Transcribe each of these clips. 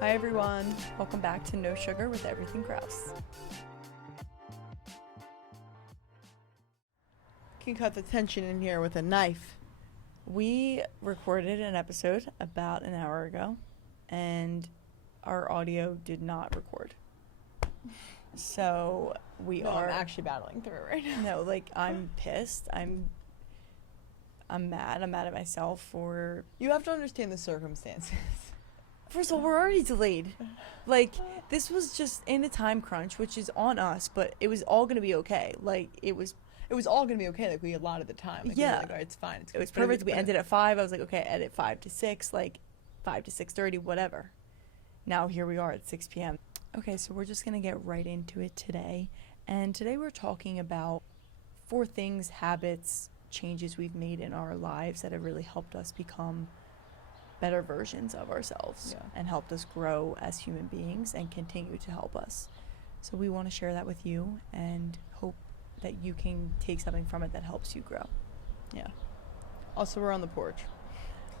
Hi everyone, welcome back to No Sugar with Everything Kraus. Can cut the tension in here with a knife. We recorded an episode about an hour ago, and our audio did not record. So I'm actually battling through right now. No, I'm pissed. I'm mad. I'm mad at myself for... You have to understand the circumstances. First of all, we're already delayed. This was just in a time crunch, which is on us, but it was all gonna be okay. It was all gonna be okay. We allotted the time. Yeah. We were all right, it's fine. It was perfect. We ended at 5. I was like, okay, edit 5 to 6, 5 to 6:30, whatever. Now here we are at 6 p.m. Okay, so we're just gonna get right into it today. And today we're talking about 4 things, habits, changes we've made in our lives that have really helped us become better versions of ourselves and helped us grow as human beings and continue to help us. So we want to share that with you and hope that you can take something from it that helps you grow. Yeah. Also, we're on the porch.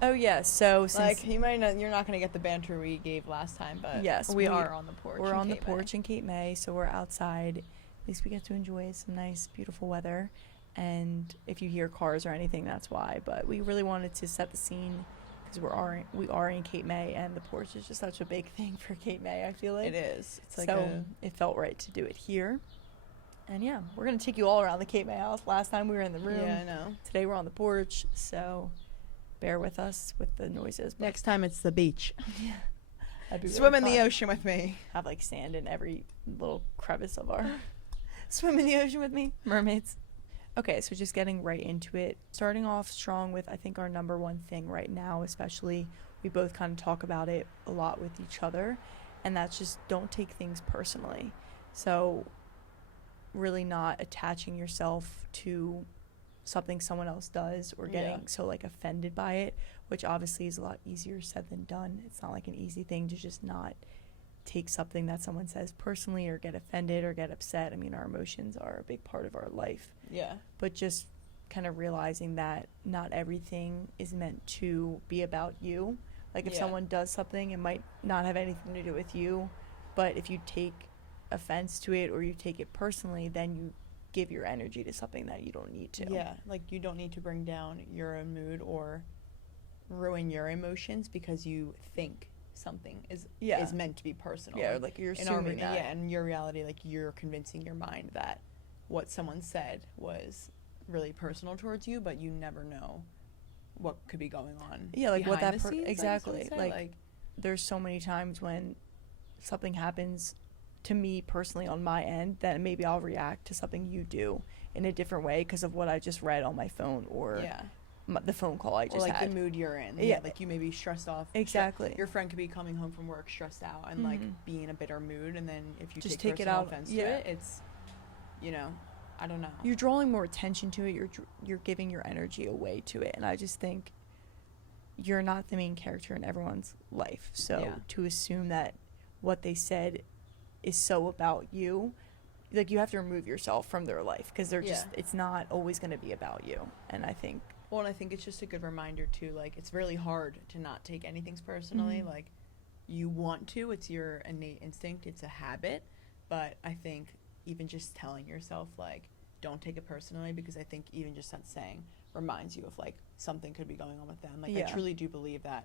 Oh yeah, so since you're not gonna get the banter we gave last time, but yes, we are on the porch. We're on the porch in Cape May, so we're outside. At least we get to enjoy some nice, beautiful weather. And if you hear cars or anything, that's why. But we really wanted to set the scene because we are in Cape May, and the porch is just such a big thing for Cape May. I feel like it is. It's it felt right to do it here. And yeah, we're gonna take you all around the Cape May house. Last time we were in the room. Yeah, I know. Today we're on the porch, so bear with us with the noises. Next time it's the beach. Yeah. Swim in the ocean with me. Have sand in every little crevice of our... Swim in the ocean with me. Mermaids. Okay, so just getting right into it. Starting off strong with, I think, our number one thing right now, especially, we both kind of talk about it a lot with each other, and that's just don't take things personally. So really not attaching yourself to something someone else does or getting so offended by it, which obviously is a lot easier said than done. It's not an easy thing to just not take something that someone says personally or get offended or get upset. I mean, our emotions are a big part of our life. Yeah. But just kind of realizing that not everything is meant to be about you. If someone does something, it might not have anything to do with you, but if you take offense to it or you take it personally, then you give your energy to something that you don't need to. Yeah, you don't need to bring down your own mood or ruin your emotions because you think something is meant to be personal. Yeah, you're assuming that. Yeah, and your reality, you're convincing your mind that what someone said was really personal towards you, but you never know what could be going on. Yeah, what that exactly. There's so many times when something happens to me personally on my end that maybe I'll react to something you do in a different way because of what I just read on my phone or the phone call I just had. The mood you're in. Yeah, you may be stressed off. Exactly. Your friend could be coming home from work stressed out and be in a bitter mood, and then if you just take it out offense to it, it's, I don't know. You're drawing more attention to it. You're giving your energy away to it, and I just think you're not the main character in everyone's life. So to assume that what they said is so about you, you have to remove yourself from their life because they're just it's not always going to be about you. And I think it's just a good reminder too, it's really hard to not take anything personally. You want to, it's your innate instinct, it's a habit, but I think even just telling yourself don't take it personally, because I think even just that saying reminds you of something could be going on with them. I truly do believe that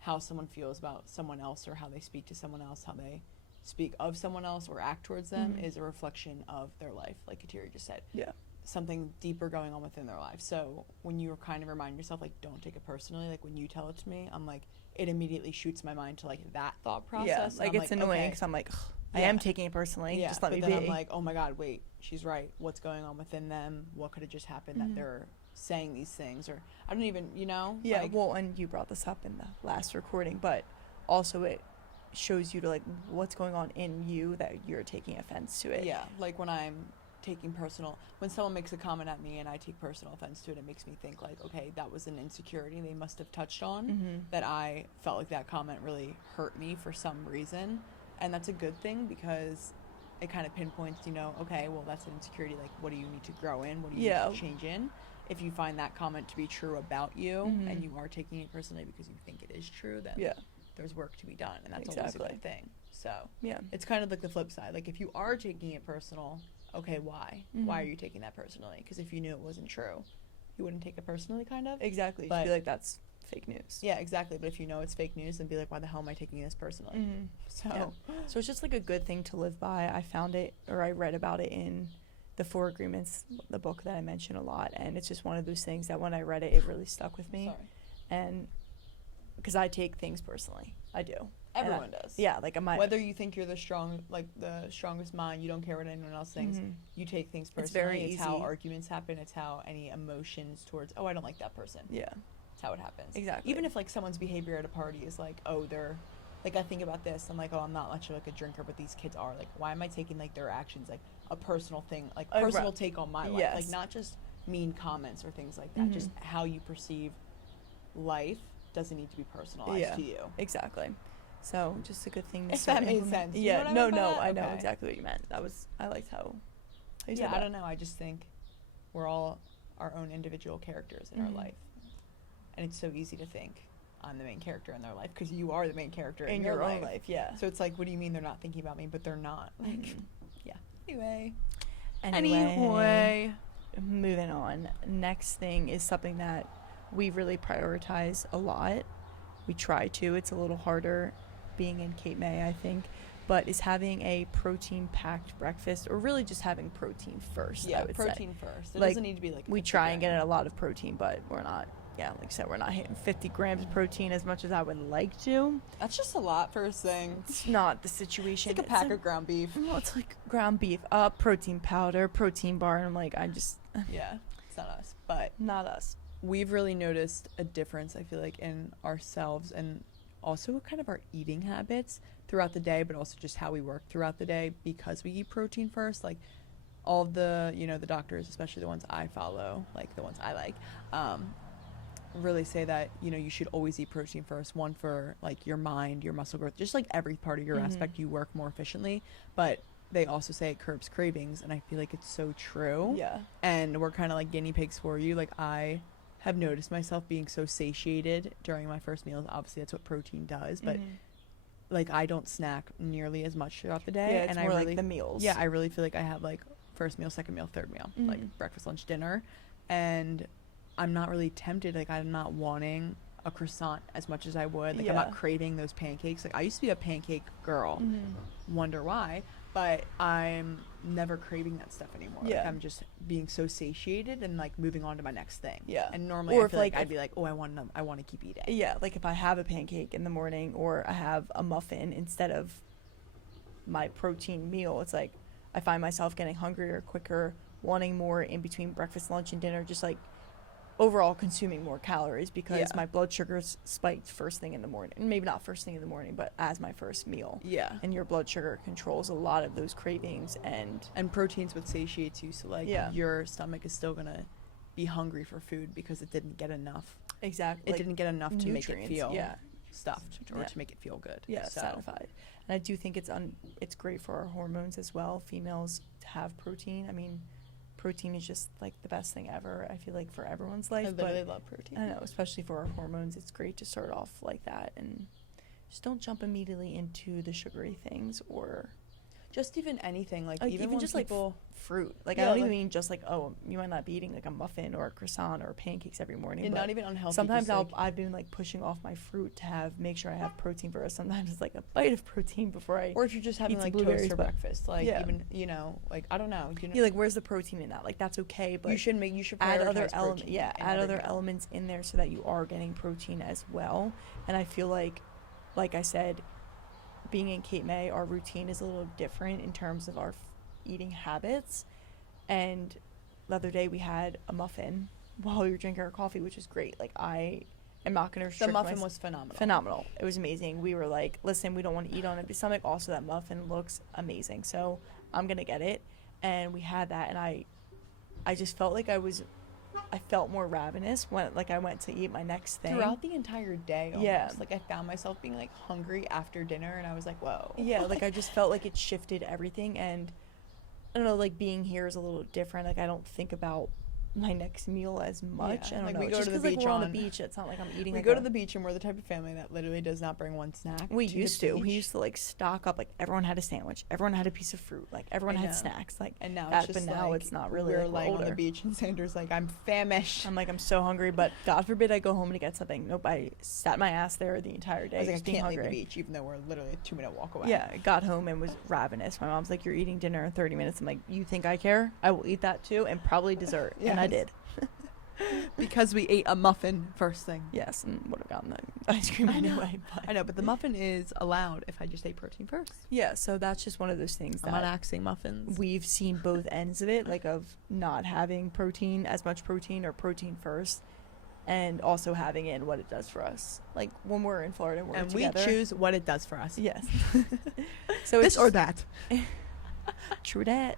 how someone feels about someone else or how they speak to someone else, how they speak of someone else or act towards them is a reflection of their life, like Kateri just said. Yeah. Something deeper going on within their life. So when you kind of remind yourself, don't take it personally, when you tell it to me, I'm it immediately shoots my mind to that thought process. Yeah, it's annoying because I'm I am taking it personally. Yeah, just let me then be. I'm oh my God, wait, she's right. What's going on within them? What could have just happened that they're saying these things? Or I don't even, Yeah, and you brought this up in the last recording, but also it shows you to what's going on in you that you're taking offense to it. Yeah, when I'm taking when someone makes a comment at me and I take personal offense to it, it makes me think okay, that was an insecurity they must have touched on, that I felt that comment really hurt me for some reason. And that's a good thing because it kind of pinpoints, okay, well, that's an insecurity. What do you need to grow in? What do you need to change in? If you find that comment to be true about you and you are taking it personally because you think it is true, then there's work to be done, and that's always a Exactly. good thing. So Yeah. it's kind of like the flip side. Like, if you are taking it personal, okay, why? Why are Mhm. you taking that personally? Because if you knew it wasn't true, you wouldn't take it personally, kind of. Exactly. But- I feel like that's fake news. Yeah, exactly. But if you know it's fake news, then be like, why the hell am I taking this personally? Mm-hmm. So, So it's just like a good thing to live by. I found it, or I read about it in the Four Agreements, the book that I mention a lot, and it's just one of those things that when I read it, it really stuck with me. sorry. And because I take things personally, I do. And Everyone does. Yeah, like I might. Whether you think you're the strongest mind, you don't care what anyone else thinks. Mhm. You take things personally. It's very It's how easy. arguments happen. It's how any emotions towards, oh, I don't like that person. Yeah, It's how it happens. exactly. Even if like someone's behavior at a party is like, oh, they're like, I think about this. I'm like, oh, I'm not much of like a drinker, but these kids are. Like, why am I taking like their actions like a personal thing, like Right. personal take on my life, Yes. like not just mean comments or things like that. Just Mhm. how you perceive life doesn't need to be personalized Yeah. to you. Exactly. So just a good thing to If start that made implement- sense. You know Yeah, what I no, meant by no, that? I know Okay. exactly what you meant. I liked how you Yeah, said I that. don't know. I just think we're all our own individual characters in our Mhm. life, and it's so easy to think I'm the main character in their life because you are the main character In your own life, yeah. So it's like, what do you mean they're not thinking about me? But they're not. Like, Mhm. yeah. Anyway. Moving on. Next thing is something that we really prioritize a lot. We try to. It's a little harder being in Cape May, I think, but is having a protein-packed breakfast, or really just having protein first. I Yeah, would say. protein first. It Like, doesn't need to be like. We 50 try and get grams. a lot of protein, but we're not. Yeah, like I said, we're not hitting 50 grams of protein as much as I would like to. That's just a lot first thing. It's not the It's situation. like a pack of ground beef. well, it's like ground beef, protein powder, protein bar, and I'm like, Yeah, it's not us, but not us. we've really noticed a difference, I feel like, in ourselves and also kind of our eating habits throughout the day, but also just how we work throughout the day because we eat protein first. Like, all of the, the doctors, especially the ones I follow, like the ones I like, really say that, you should always eat protein first. One, for like your mind, your muscle growth, just like every part of your Mhm. aspect, you work more efficiently. But they also say it curbs cravings, and I feel like it's so true. Yeah. And we're kind of like guinea pigs for you. Like, I have noticed myself being so satiated during my first meals. Obviously that's what protein does, but Mhm. like, I don't snack nearly as much throughout the yeah, day. it's And more I really, like the meals. yeah, I really feel like I have like first meal, second meal, third meal, like Mhm. breakfast, lunch, dinner, and I'm not really tempted. Like, I'm not wanting a croissant as much as I would. Like, I'm Yeah. not craving those pancakes. Like, I used to be a pancake girl. Mhm. Wonder why, but I'm never craving that stuff anymore. Like, Yeah. I'm just being so satiated and like moving on to my next thing. Yeah. And normally Or I if, feel like like, I'd be like, oh, I want to keep eating. Yeah, like if I have a pancake in the morning or I have a muffin instead of my protein meal, it's like I find myself getting hungrier quicker, wanting more in between breakfast, lunch, and dinner, just like overall consuming more calories because Yeah. my blood sugar's spiked first thing in the morning. Maybe not first thing in the morning, but as my first meal. Yeah. And your blood sugar controls a lot of those cravings And protein's what satiates you, so like, Yeah. your stomach is still gonna be hungry for food because it didn't get enough. exactly It didn't get enough to make it nutrients, feel yeah. stuffed or Yeah. to make it feel good. Yeah, So, satisfied. And I do think it's great for our hormones as well. Females to have protein. I mean, protein is just like the best thing ever. I feel like for everyone's life. I literally but love protein. I know, especially for our hormones, it's great to start off like that and just don't jump immediately into the sugary things or Just even anything, like, Like, even even when just, like, people, fruit. Like Yeah, I don't even like- mean just like, oh, you might not be eating like a muffin or a croissant or pancakes every morning. and but not even unhealthy. sometimes just, like, I've been like pushing off my fruit to make sure I have protein first. Sometimes it's like a bite of protein before I or if you're just having eat some like toast blueberries, for but- breakfast, like, yeah. even, like, I don't know. you're like, where's the protein in that? Like that's okay, but you should add other prioritize elements. protein Yeah, in add every other meal. elements in there so that you are getting protein as well. And I feel like I said, being in Cape May, our routine is a little different in terms of our eating habits. And the other day we had a muffin while we were drinking our coffee, which was great. Like I am not going to The restrict muffin mys- was phenomenal. phenomenal. It was amazing. We were like, listen, we don't want to eat on an empty stomach. Also, that muffin looks amazing, so I'm gonna get it. And we had that, and I just felt like I felt more ravenous when like I went to eat my next thing. Throughout the entire day, almost. Yeah. Like, I found myself being like hungry after dinner, and I was like, whoa. Yeah, like I just felt like it shifted everything, and I don't know, like being here is a little different. Like I don't think about my next meal as much. Yeah, I don't like, know. we It's go just to the 'cause, like, beach we're on the on- beach. It's not like I'm eating. We like go a, to the beach and we're the type of family that literally does not bring one snack. We to the used to. We beach. used to like stock up. Like everyone had a sandwich. Everyone had a piece of fruit. Like everyone I had know. snacks. Like And now that, it's just but now like it's not really. we're Like, lying on the older. beach and Sandra's like, I'm famished. I'm like, I'm so hungry, but God forbid I go home to get something. Nope, I sat my ass there the entire day. I was like, I just being can't leave hungry. the beach, even though we're literally a 2-minute walk away. Yeah, I got home and was ravenous. My mom's like, "You're eating dinner in 30 minutes." I'm like, "You think I care? I will eat that too, and probably dessert." And I Yes. did. Because we ate a muffin first thing. Yes, and would have gotten the ice cream I know. anyway. But I know, but the muffin is allowed if I just ate protein first. yeah, so that's just one of those things I'm not that axing muffins. we've seen both ends of it, like of not having protein, as much protein or protein first, and also having it and what it does for us. Like when we're in Florida, we're And together. we choose what it does for us. Yes. So This it's or that. true that.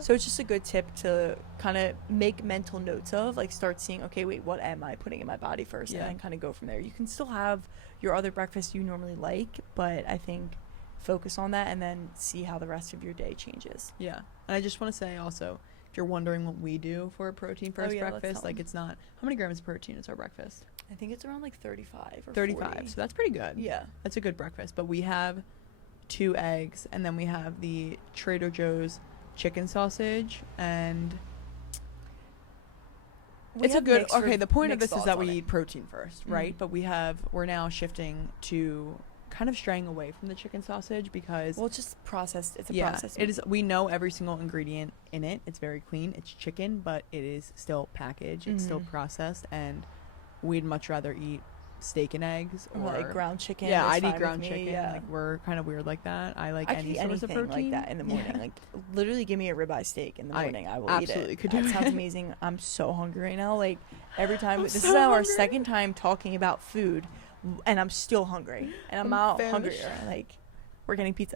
So it's just a good tip to kind of make mental notes of, like start seeing, okay, wait, what am I putting in my body first? Yeah. And then kind of go from there. You can still have your other breakfast you normally like, but I think focus on that and then see how the rest of your day changes. Yeah. And I just want to say also, if you're wondering what we do for a protein first yeah, let's breakfast, tell like 'em. it's not, how many grams of protein is our breakfast? I think it's around like 35 or 35. 40. So that's pretty good. Yeah. That's a good breakfast. But we have 2 eggs, and then we have the Trader Joe's chicken sausage, and We it's a have good, mixed okay, the point of mixed this is thoughts that we on it. eat protein first, right? Mhm. But we're now shifting to kind of straying away from the chicken sausage because Well, it's just processed. It's a yeah, processed. it is. We know every single ingredient in it. It's very clean. It's chicken, but it is still packaged. It's still Mhm. processed, and we'd much rather eat steak and eggs Or or like ground chicken. yeah, is I'd fine eat with ground me, chicken. Yeah. Like we're kind of weird like that. I like I could any eat source of anything protein like that in the morning. Yeah. Like literally, give me a ribeye steak in the I morning. I will absolutely eat it. could do That sounds it. amazing. I'm so hungry right now. Like every time I'm this is so now our hungry. second time talking about food, and I'm still hungry, and I'm out famished. hungrier. Like we're getting pizza.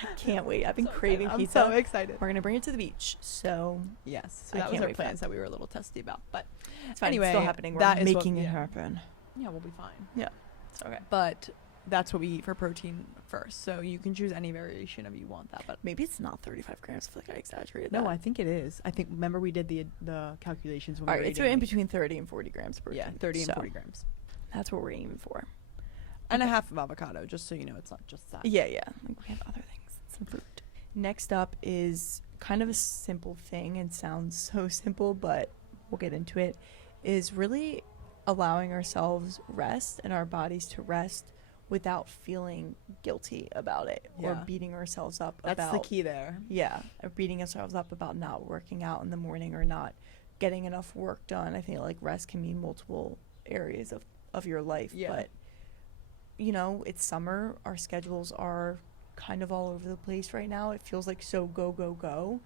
I can't wait. I've been So craving excited. pizza. I'm so excited. We're gonna bring it to the beach. So Yes, so I that was can't our wait for plans that. that we were a little testy about, but it's fine. Anyway, it's still happening. We're that is what- making it yeah. happen. yeah, we'll be fine. It's okay. But that's what we eat for protein first. So you can choose any variation if you want that. But Maybe it's not 35 grams. I feel like I exaggerated no, that. I think it is. I think remember we did the calculations when All we right, were it's eating, in like, between 30 and 40 grams of protein. yeah, 30 and so 40 grams. That's what we're aiming for. And a Okay. half of avocado, just so you know, it's not just that. Yeah, yeah. Like we have other things. Some fruit. Next up is kind of a simple thing and sounds so simple, but we'll get into it. Is really allowing ourselves rest and our bodies to rest without feeling guilty about it or Yeah. beating ourselves up That's about the key there. Yeah, or beating ourselves up about not working out in the morning or not getting enough work done. I think like rest can mean multiple areas of your life. Yeah. But you know, it's summer. Our schedules are kind of all over the place right now. It feels like so go, go, go.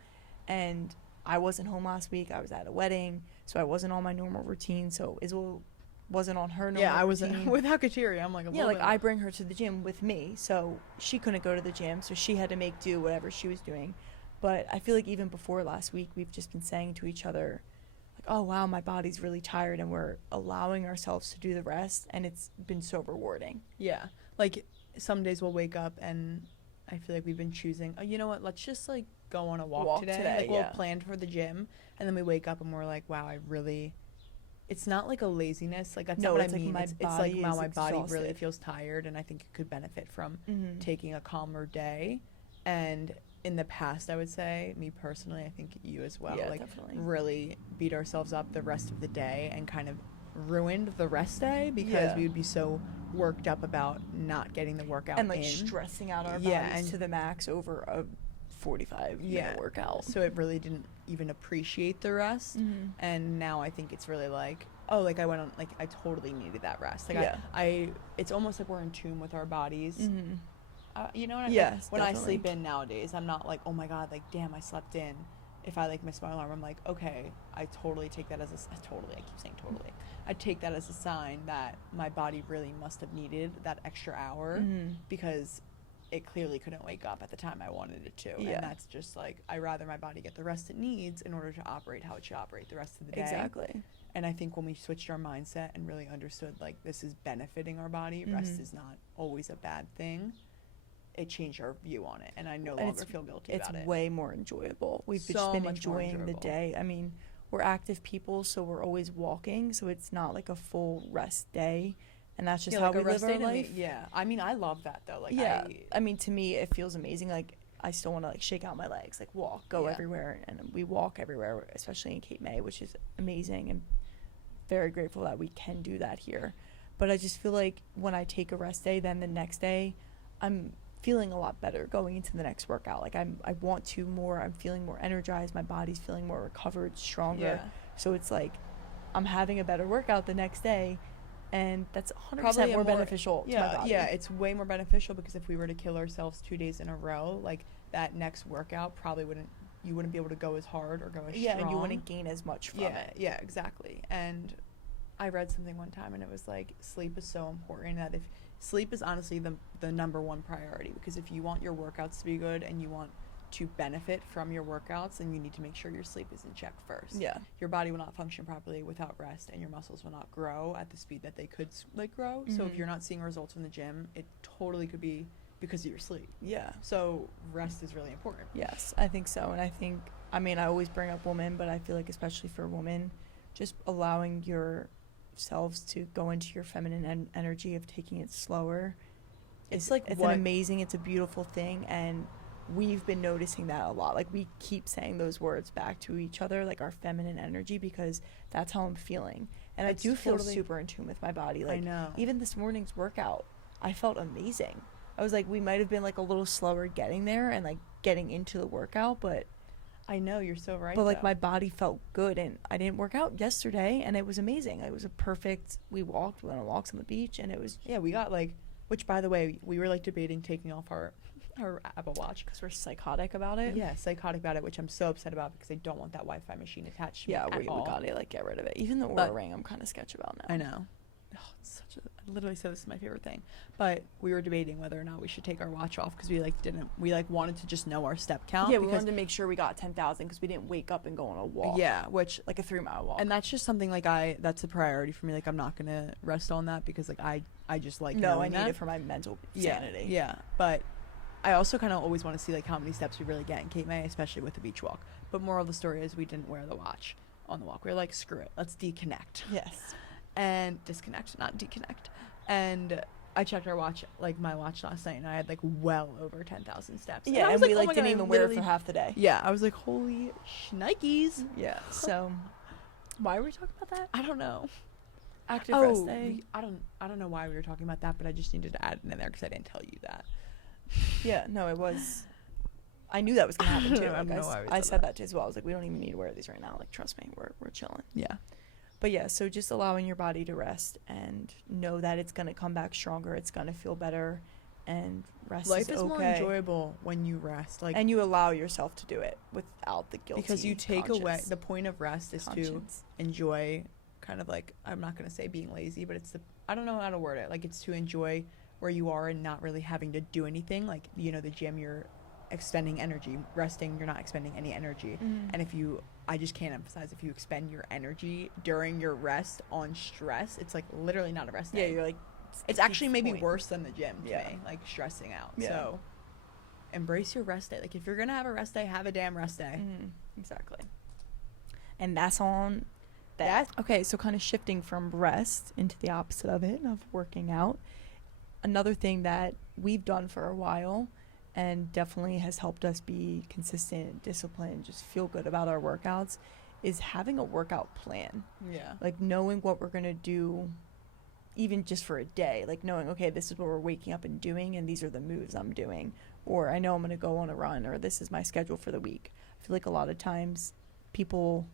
And I wasn't home last week. I was at a wedding, so I wasn't on my normal routine. So Isabel wasn't on her normal Yeah, I was routine. without Kateria. I'm like a Yeah, little like bit I bring her to the gym with me, so she couldn't go to the gym, so she had to make do whatever she was doing. But I feel like even before last week, we've just been saying to each other, like, oh wow, my body's really tired, and we're allowing ourselves to do the rest, and it's been so rewarding. Yeah, like some days we'll wake up and I feel like we've been choosing, oh, you know what, let's just like go on a walk today. Like we'll yeah. plan for the gym, and then we wake up and we're like, wow, I really, it's not like a laziness, like that's No, not what it's I like mean. my It's like body wow, is my body really exhausted. feels tired, and I think it could benefit from Mm-hmm. taking a calmer day. And in the past, I would say, me personally, I think you as well, Yeah, like definitely. really beat ourselves up the rest of the day and kind of ruined the rest day because Yeah. we would be so worked up about not getting the workout And like in. stressing out our Yeah, bodies and- to the max over a 45-minute Yeah. workout. So it really didn't even appreciate the rest. Mm-hmm. And now I think it's really like, oh, like I went on, like I totally needed that rest. Like Yeah. I it's almost like we're in tune with our bodies. Mm-hmm. You know what I mean? Yes, When I definitely. sleep in nowadays, I'm not like, oh my God, like, damn, I slept in. If I like miss my alarm, I'm like, okay, I totally take that as I keep saying totally. I take that as a sign that my body really must have needed that extra hour Mm-hmm. because it clearly couldn't wake up at the time I wanted it to. Yeah. And that's just like, I rather my body get the rest it needs in order to operate how it should operate the rest of the day. Exactly. And I think when we switched our mindset and really understood like this is benefiting our body, rest Mhm. is not always a bad thing, it changed our view on it. And I no And longer feel guilty It's about it. way more enjoyable. We've So just been much more enjoying the enjoyable. day. I mean, we're active people, so we're always walking, so it's not like a full rest day, and that's just Yeah, how like a we live rest our day to me. life. Yeah, I mean, I love that though. Like, Yeah, I mean, to me it feels amazing. Like, I still want to like shake out my legs, like walk, go Yeah. everywhere, and we walk everywhere, especially in Cape May, which is amazing, and very grateful that we can do that here. But I just feel like when I take a rest day, then the next day I'm feeling a lot better going into the next workout. Like, I want to more, I'm feeling more energized, my body's feeling more recovered, stronger. Yeah. So it's like I'm having a better workout the next day, and that's 100% Probably more beneficial to my body. Yeah, it's way more beneficial because if we were to kill ourselves 2 days in a row, like that next workout probably you wouldn't be able to go as hard or go as strong. And you wouldn't gain as much from it. Yeah, exactly. And I read something one time and it was like sleep is so important that if sleep is honestly the number one priority, because if you want your workouts to be good and you want to benefit from your workouts, then you need to make sure your sleep is in check first. Yeah. Your body will not function properly without rest, and your muscles will not grow at the speed that they could like grow. So if Mhm. you're not seeing results in the gym, it totally could be because of your sleep. Yeah. So rest is really important. Yes, I think so. And I think, I mean, I always bring up women, but I feel like especially for women, just allowing yourselves to go into your feminine energy of taking it slower. It's like it's what- an amazing, it's a beautiful thing. And we've been noticing that a lot. Like, we keep saying those words back to each other, like our feminine energy, because that's how I'm feeling. And It's I do feel totally- super in tune with my body. Like, I know. even this morning's workout, I felt amazing. I was like, we might have been like a little slower getting there and like getting into the workout, but I know, you're so right. like though. my body felt good, and I didn't work out yesterday, and it was amazing. It was a perfect. We went on walks on the beach, and it was Yeah, we got like, which by the way, we were like debating taking off our Apple Watch. because we're psychotic about it. Yeah, psychotic about it, which I'm so upset about because I don't want that Wi-Fi machine attached to me Yeah, at we all. gotta like get rid of it. Even the Aura But- ring, I'm kind of sketch about now. I know. Oh, it's such a. I literally said this is my favorite thing, but we were debating whether or not we should take our watch off because we wanted to just know our step count. Yeah, we because, wanted to make sure we got 10,000 because we didn't wake up and go on a walk. Yeah, which like a 3-mile walk. and that's just something like that's a priority for me. Like I'm not gonna rest on that because like I just like no, I knowing need that. it for my mental Yeah, sanity. Yeah, but I also kind of always want to see like how many steps we really get in Cape May, especially with the beach walk. But moral of the story is we didn't wear the watch on the walk. We were like, screw it, let's deconnect Yes. and disconnect, not deconnect. And I checked our watch, like my watch last night, and I had like well over 10,000 steps. Yeah, I was and we oh like my didn't God, I even wear it for literally- half the day. Yeah, I was like, holy shnikes. Yeah. So, why were we talking about that? I don't know. Active Oh, rest day. I don't know why we were talking about that, but I just needed to add it in there because I didn't tell you that. Yeah, no, it was. I knew that was gonna happen I too. don't Like, know why we I said said that too as well. I was like, we don't even need to wear these right now. Like, trust me, we're chilling. Yeah. But yeah, so just allowing your body to rest and know that it's gonna come back stronger. It's gonna feel better, and rest Life is is more okay. enjoyable when you rest. Like And you allow yourself to do it without the guilty. because you take away conscience. the point of rest is to conscience. enjoy kind of like I'm not going to say being lazy, but I don't know how to word it. Like it's to enjoy where you are and not really having to do anything. Like, you know, the gym, you're expending energy. Resting, you're not expending any energy. Mhm. And I just can't emphasize, if you expend your energy during your rest on stress, it's like literally not a rest Yeah, day. you're like. It's actually maybe point. worse than the gym to Yeah. me, like stressing out. Yeah. So embrace your rest day. Like if you're gonna have a rest day, have a damn rest day. Exactly. And that's on that. Okay, so kind of shifting from rest into the opposite of it, of working out. Another thing that we've done for a while and definitely has helped us be consistent, disciplined, just feel good about our workouts is having a workout plan. Yeah. Like knowing what we're going to do even just for a day, like knowing, okay, this is what we're waking up and doing and these are the moves I'm doing, or I know I'm going to go on a run, or this is my schedule for the week. I feel like a lot of times people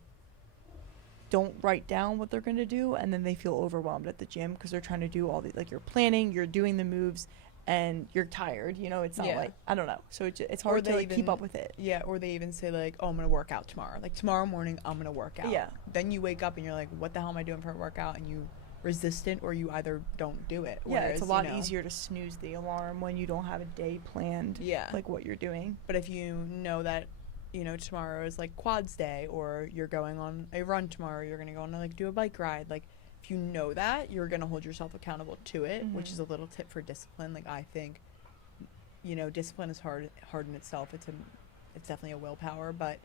don't write down what they're going to do and then they feel overwhelmed at the gym because they're trying to do all the, like, you're planning, you're doing the moves, and you're tired, you know. It's not Yeah. like, I don't know, so it's Or hard to they like keep even- up with it. Yeah, or they even say like, "Oh, I'm gonna work out tomorrow." Like tomorrow morning, I'm gonna work out. Yeah. Then you wake up and you're like, "What the hell am I doing for a workout?" And you resist it, or you either don't do it. Yeah, it's a Whereas, lot you know, easier to snooze the alarm when you don't have a day planned, Yeah. like what you're doing. But if you know that, you know, tomorrow is like quads day, or you're going on a run tomorrow, you're gonna go on like do a bike ride. Like if you know that, you're gonna hold yourself accountable to it, which Mhm. is a little tip for discipline. Like I think, you know, discipline is hard in itself. It's definitely a willpower, but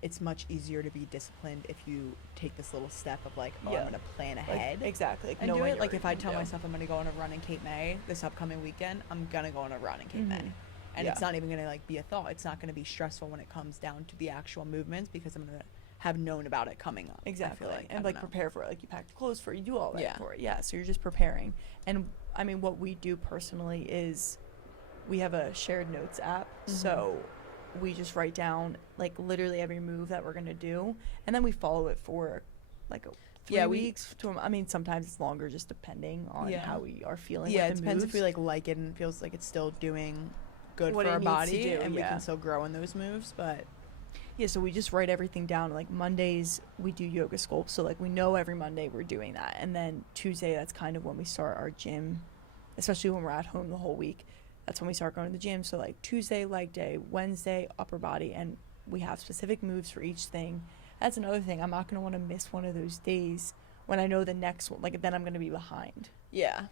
it's much easier to be disciplined if you take this little step of like, oh, Yeah. I'm gonna plan Like, ahead. exactly. Like, And do knowing it like what if I you're tell gonna do. myself I'm gonna go on a run in Cape May this upcoming weekend, I'm gonna go on a run in Cape May. Mhm. And Yeah. it's not even gonna like be a thought. It's not gonna be stressful when it comes down to the actual movements because I'm gonna have known about it coming up. Exactly. I feel like, I and don't like know. prepare for it. Like you pack the clothes for it, you do all that Yeah. for it. Yeah. So you're just preparing. And I mean, what we do personally is we have a shared notes app. Mhm. So we just write down like literally every move that we're gonna do, and then we follow it for like 3 weeks. I mean, sometimes it's longer, just depending on Yeah. how we are feeling. Yeah, with it the depends if we moves. like it and feels like it's still doing good What for it our needs to body do, and we yeah. can still grow in those moves. But Yeah, so we just write everything down. Like Mondays, we do yoga sculpt. So like we know every Monday we're doing that. And then Tuesday, that's kind of when we start our gym, especially when we're at home the whole week. That's when we start going to the gym. So like Tuesday, leg day, Wednesday, upper body. And we have specific moves for each thing. That's another thing. I'm not going to want to miss one of those days when I know the next one, like then I'm going to be behind. yeah,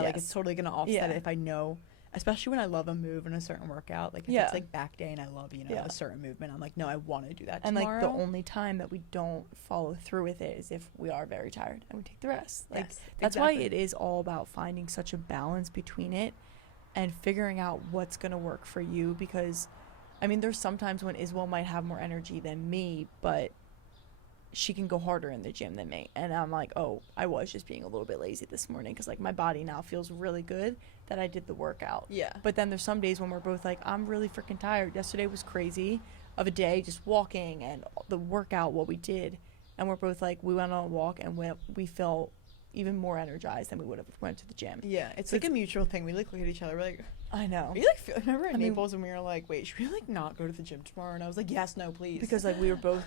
like Yes. it's totally gonna offset Yeah. it if I know. Especially when I love a move in a certain workout, like if Yeah. it's like back day and I love Yeah. a certain movement, I'm like, no, I want to do that And tomorrow. like the only time that we don't follow through with it is if we are very tired and we take the rest. Like Yes, that's why exactly. it is all about finding such a balance between it and figuring out what's going to work for you, because I mean there's sometimes when Isabel might have more energy than me, but she can go harder in the gym than me, and I'm like, oh, I was just being a little bit lazy this morning because like my body now feels really good that I did the workout. Yeah. But then there's some days when we're both like, I'm really freaking tired. Yesterday was crazy of a day, just walking and the workout, what we did. And we're both like, we went on a walk and we felt even more energized than we would have went to the gym. Yeah, it's So like a mutual thing. We like look at each other. We're like, I know. we like feel, remember in I mean- Naples when we were like, wait, should we like not go to the gym tomorrow? And I was like, yes, no, please. Because like we were both,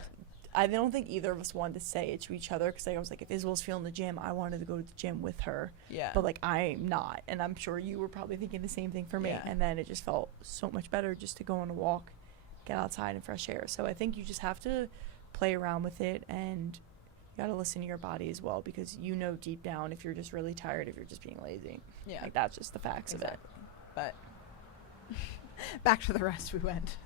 I don't think either of us wanted to say it to each other because I was like, if Isabel's feeling the gym, I wanted to go to the gym with her. yeah, But like I'm not, and I'm sure you were probably thinking the same thing for me. Yeah. And then it just felt so much better just to go on a walk, get outside in fresh air. So I think you just have to play around with it, and you got to listen to your body as well, because you know deep down if you're just really tired, if you're just being lazy. yeah, Like that's just the facts of it. exactly. But back to the rest we went.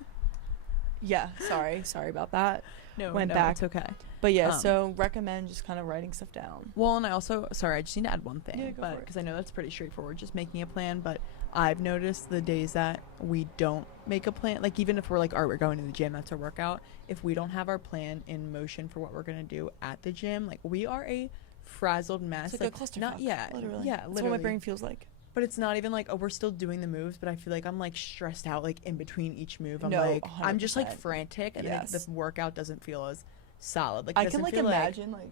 Yeah, sorry about that. No, Went no, back. It's okay. But yeah, Um, so recommend just kind of writing stuff down. Well, and I also, sorry, I just need to add one thing, Yeah, go but for it. because I know that's pretty straightforward, just making a plan. But I've noticed the days that we don't make a plan, like even if we're like, all right, we're going to the gym, that's our workout. If we don't have our plan in motion for what we're gonna do at the gym, like we are a frazzled mess. It's like a clusterfuck. Not yeah, literally. yeah, That's literally. what my brain feels like. But it's not even like, oh, we're still doing the moves, but I feel like I'm like stressed out like in between each move. I'm No, like, I'm just like 100%. frantic, and Yes. like, the workout doesn't feel as solid. Like I doesn't can like feel imagine like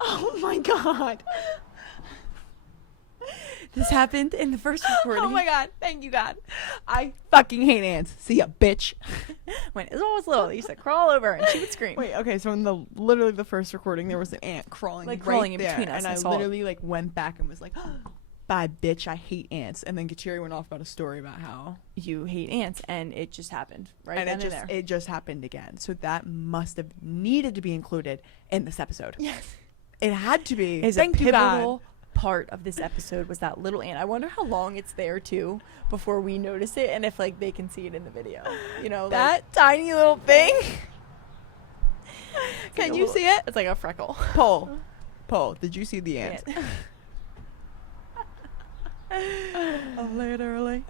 oh my god. this happened in the first recording. Oh my god, thank you God. I fucking hate ants. See ya, bitch. When Isabel was little, they used to crawl over and she would scream. Wait, okay, so in the literally the first recording there was an ant crawling Like, right crawling in there, between us, and I I saw it. literally like went back and was like, bye bitch, I hate ants. And then Kateri went off about a story about how You hate ants, and it just happened right and then it just and there. it just happened again. So that must have needed to be included in this episode. Yes, It had to be. is Thank a you God. pivotal part of this episode was that little ant. I wonder how long it's there too before we notice it, and if like they can see it in the video. You know, That tiny little thing. like Can a you little- see it? It's like a freckle. Paul, did you see the ant? Oh, literally.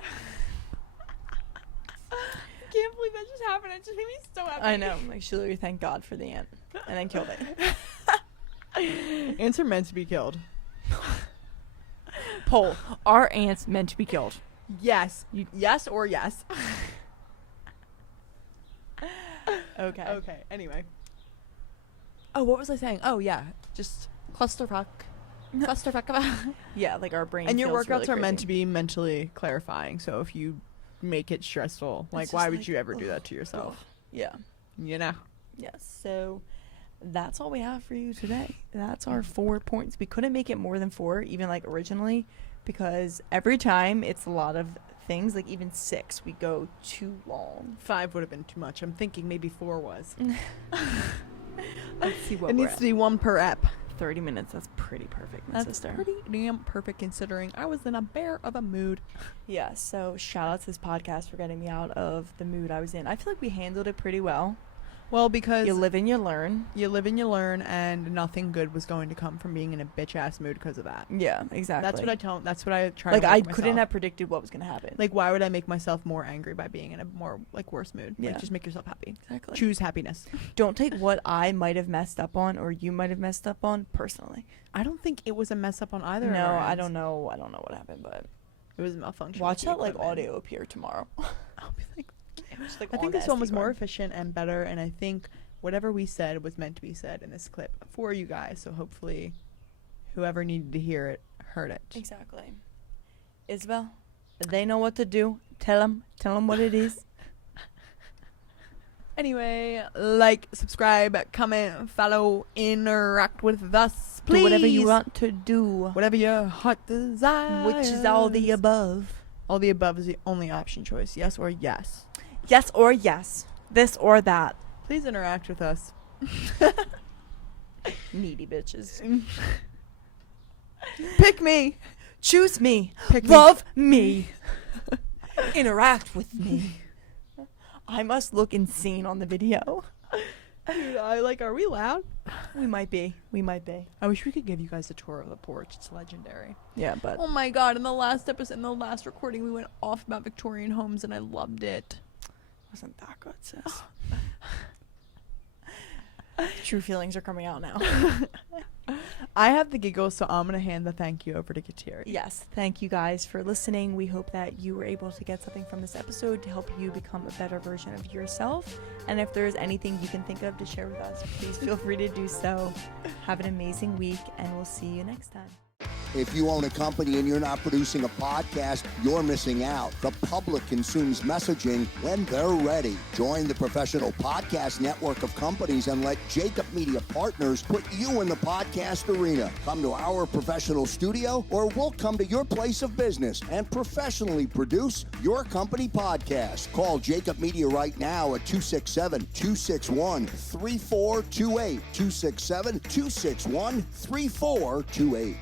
I can't believe that just happened. It just made me so happy. I know. Like she literally thanked God for the ant, and then killed it. Ants are meant to be killed. Poll: are ants meant to be killed? Yes. Yes or yes. Okay. Okay. Anyway. Oh, what was I saying? Oh yeah, just clusterfuck. Clusterfuck. Yeah, like our brain. And your feels workouts really are meant crazy. to be mentally clarifying. So if you make it stressful, like just why would like, you ever do that ugh, to yourself? Yeah. You know. Yes. So that's all we have for you today. That's our 4 points. We couldn't make it more than 4, even like originally, because every time it's a lot of things. Like even 6, we go too long. 5 would have been too much. I'm thinking maybe 4 was. Let's see what It we're needs at. to be 1 per ep. 30 minutes. That's pretty perfect, my That's sister. pretty damn perfect considering I was in a bear of a mood. Yeah, so shout out to this podcast for getting me out of the mood I was in. I feel like we handled it pretty well. Well, because You live and you learn. you live and you learn, and nothing good was going to come from being in a bitch ass mood because of that. Yeah, exactly. That's what I tell. That's what I try. Like to I make couldn't myself. have predicted what was gonna happen. Like, why would I make myself more angry by being in a more like worse mood? Yeah. Like, just make yourself happy. Exactly. Choose happiness. Don't take what I might have messed up on or you might have messed up on personally. I don't think it was a mess up on either. No, of our I ends. don't know. I don't know what happened, but It was a malfunction. watch with the that like equipment. audio appear tomorrow. I'll be like, Just, like, I think on this the one was SD more card. efficient and better, and I think whatever we said was meant to be said in this clip for you guys. So hopefully, whoever needed to hear it heard it. Exactly. Isabel, they know what to do. Tell them what it is. Anyway, like, subscribe, comment, follow, interact with us, please. Do whatever you want to do. Whatever your heart desires. Which is all the above. All the above is the only option choice. Yes or yes. Yes or yes. This or that. Please interact with us. Needy bitches. Pick me. Choose me. Pick me. Love me. Interact with me. I must look insane on the video. Dude, are we loud? We might be. I wish we could give you guys a tour of the porch. It's legendary. Yeah, but Oh my god, in the last episode, in the last recording, we went off about Victorian homes and I loved it. wasn't that good, sis. True feelings are coming out now. I have the giggles, so I'm going to hand the thank you over to Kateri. Yes, thank you guys for listening. We hope that you were able to get something from this episode to help you become a better version of yourself. And if there's anything you can think of to share with us, please feel free to do so. Have an amazing week, and we'll see you next time. If you own a company and you're not producing a podcast, you're missing out. The public consumes messaging when they're ready. Join the professional podcast network of companies and let Jacob Media Partners put you in the podcast arena. Come to our professional studio, or we'll come to your place of business and professionally produce your company podcast. Call Jacob Media right now at 267-261-3428. 267-261-3428.